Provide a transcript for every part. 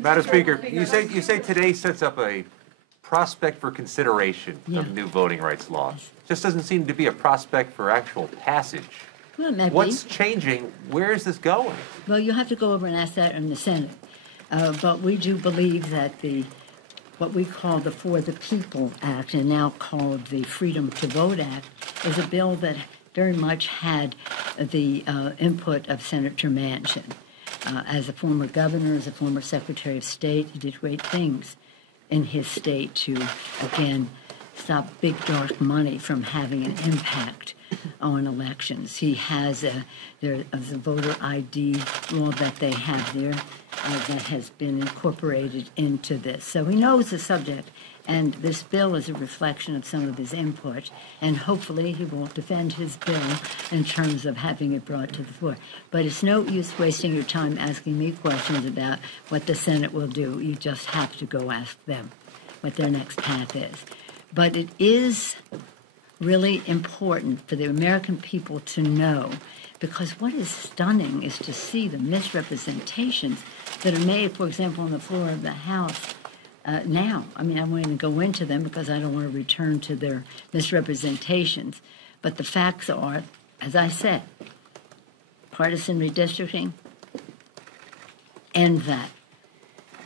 Madam Speaker, you say today sets up a prospect for consideration of new voting rights law. Just doesn't seem to be a prospect for actual passage. Well, it might What's be. changing? Where is this going? Well, you'll have to go over and ask that in the Senate. But we do believe that what we call the For the People Act, and now called the Freedom to Vote Act, is a bill that very much had the input of Senator Manchin. As a former governor, as a former Secretary of State, he did great things in his state to, again, stop big dark money from having an impact on elections. He has a voter ID law that they have there that has been incorporated into this. So he knows the subject, and this bill is a reflection of some of his input, and hopefully he will defend his bill in terms of having it brought to the floor. But it's no use wasting your time asking me questions about what the Senate will do. You just have to go ask them what their next path is. But it is really important for the American people to know, because what is stunning is to see the misrepresentations that are made, for example, on the floor of the House now. I mean, I won't even go into them because I don't want to return to their misrepresentations. But the facts are, as I said, partisan redistricting, end that.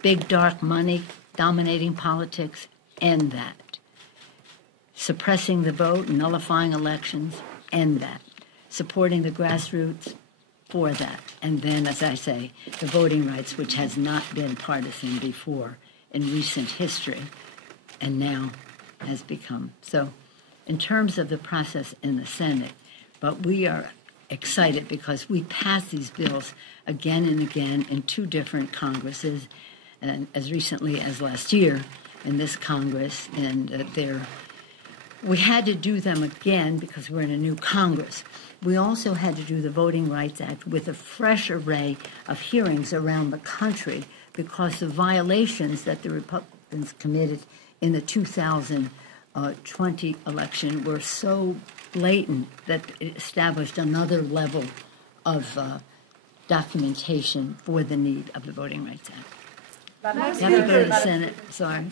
Big dark money dominating politics, end that. Suppressing the vote, nullifying elections, end that. Supporting the grassroots, for that. And then, as I say, the voting rights, which has not been partisan before in recent history, and now has become. So, in terms of the process in the Senate, but we are excited because we passed these bills again and again in two different Congresses, and as recently as last year in this Congress, and we had to do them again because we're in a new Congress. We also had to do the Voting Rights Act with a fresh array of hearings around the country because the violations that the Republicans committed in the 2020 election were so blatant that it established another level of documentation for the need of the Voting Rights Act. You have to go to the Senate. Sorry.